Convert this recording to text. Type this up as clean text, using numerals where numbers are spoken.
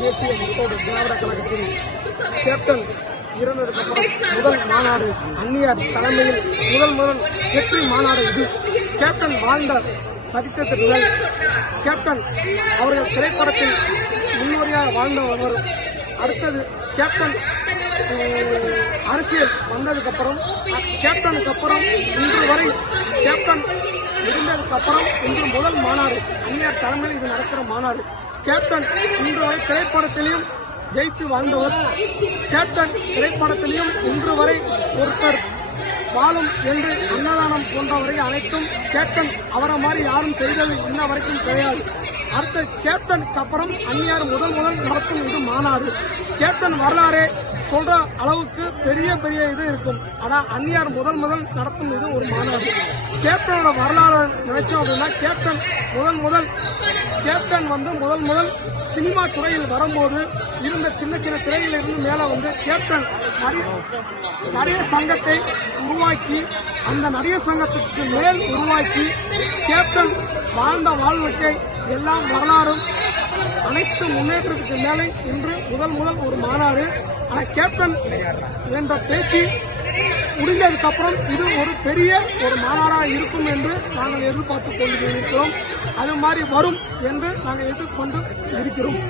தேசிய முற்போக்கு திராவிட கழகத்தின் கேப்டன் இறந்ததுக்கு அப்புறம் முதல் மாநாடு அந்நியார் தலைமையில் முதல் வெற்றி மாநாடு இது. கேப்டன் வாழ்ந்த சரித்திரத்திற்கு கேப்டன் அவர்கள் திரைப்படத்தில் முன்னோடியாக வாழ்ந்தவர். அடுத்தது கேப்டன் அரசியல் வந்ததுக்கு அப்புறம் கேப்டனுக்கு அப்புறம் இன்று வரை கேப்டன் முடிந்ததுக்கு அப்புறம் இன்று முதல் மாநாடு அந்நியார் தலைமையில் இது நடக்கிற மாநாடு. கேப்டன் இன்று வரை திரைப்படத்திலையும் ஜெயித்து வாழ்ந்தவர். கேப்டன் திரைப்படத்திலையும் இன்று வரை ஒருத்தர் வாழும் என்று அன்னதானம் போன்றவரை அனைத்தும் கேப்டன் அவரை மாதிரி யாரும் செய்தது இன்ன வரைக்கும் கிடையாது. அடுத்த கேப்டனுக்கு அப்புறம் அந்நியார் முதல் நடத்தும் இது மாநாடு. கேப்டன் வரலாறே சொல்ற அளவுக்கு பெரிய இது இருக்கும். ஆனா அந்நியார் முதல் நடத்தும் இது ஒரு மாநாடு. கேப்டனோட வரலாறு நினைச்சோம் அப்படின்னா கேப்டன் கேப்டன் வந்து முதல் சினிமா துறையில் வரும்போது இருந்த சின்ன திரையில் இருந்து மேல வந்து கேப்டன் நடிகர் சங்கத்தை உருவாக்கி அந்த நடிகர் சங்கத்துக்கு மேல் உருவாக்கி கேப்டன் வாழ்ந்த வாழ்க்கை எல்லாம் வரலாறும் அனைத்து முன்னேற்றத்துக்கு மேலே இன்று முதல் ஒரு மாநாடு. ஆனால் கேப்டன் என்ற பேச்சு முடிந்ததுக்கு அப்புறம் இது ஒரு பெரிய ஒரு மாநாடாக இருக்கும் என்று நாங்கள் எதிர்பார்த்துக் கொண்டிருக்கிறோம். அது மாதிரி வரும் என்று நாங்கள் எதிர்கொண்டு இருக்கிறோம்.